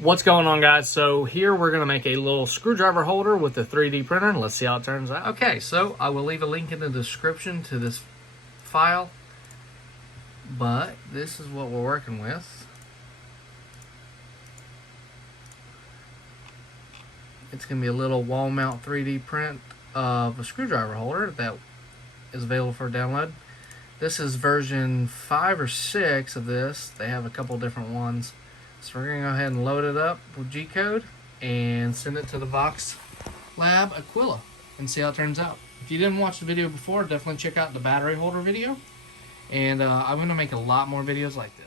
What's going on, guys? So here we're going to make a little screwdriver holder with the 3D printer, and let's see how it turns out. Okay, so I will leave a link in the description to this file, but this is what we're working with. It's going to be a little wall mount 3D print of a screwdriver holder that is available for download. This is version 5 or 6 of this. They have a couple different ones. So we're going to go ahead and load it up with G-code and send it to the Voxelab Aquila and see how it turns out. If you didn't watch the video before, definitely check out the battery holder video. And I'm going to make a lot more videos like this.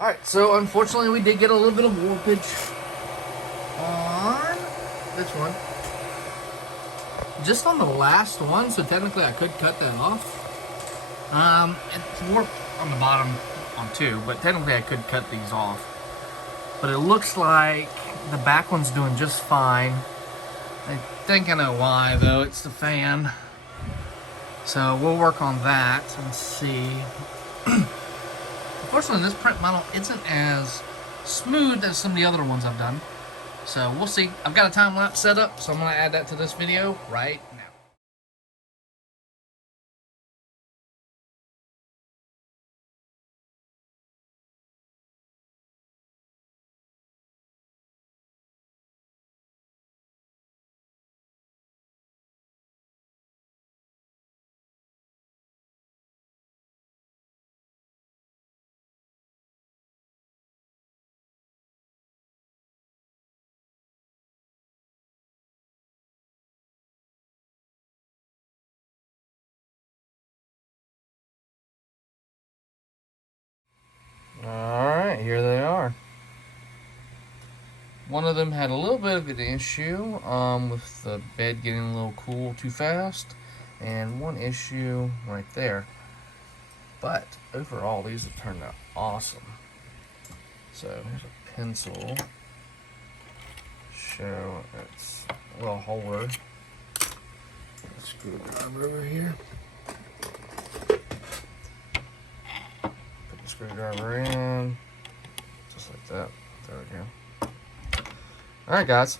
Alright, so unfortunately we did get a little bit of warpage on this one. Just on the last one, so technically I could cut that off. It's warped on the bottom on 2, but technically I could cut these off. But it looks like the back one's doing just fine. I think I know why, though. It's the fan. So we'll work on that and see. Unfortunately, this print model isn't as smooth as some of the other ones I've done. So we'll see. I've got a time lapse set up, so I'm going to add that to this video right now. Alright, here they are. One of them had a little bit of an issue with the bed getting a little cool too fast, and one issue right there. But overall, these have turned out awesome. So here's a pencil. Show its little holder. Screwdriver over here. Put the screwdriver in, just like that. There we go. Alright, guys.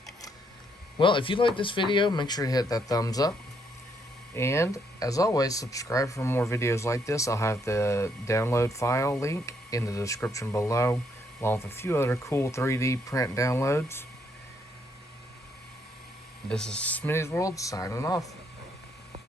Well, if you like this video, make sure to hit that thumbs up. And, as always, subscribe for more videos like this. I'll have the download file link in the description below, along with a few other cool 3D print downloads. This is Smitty's World, signing off.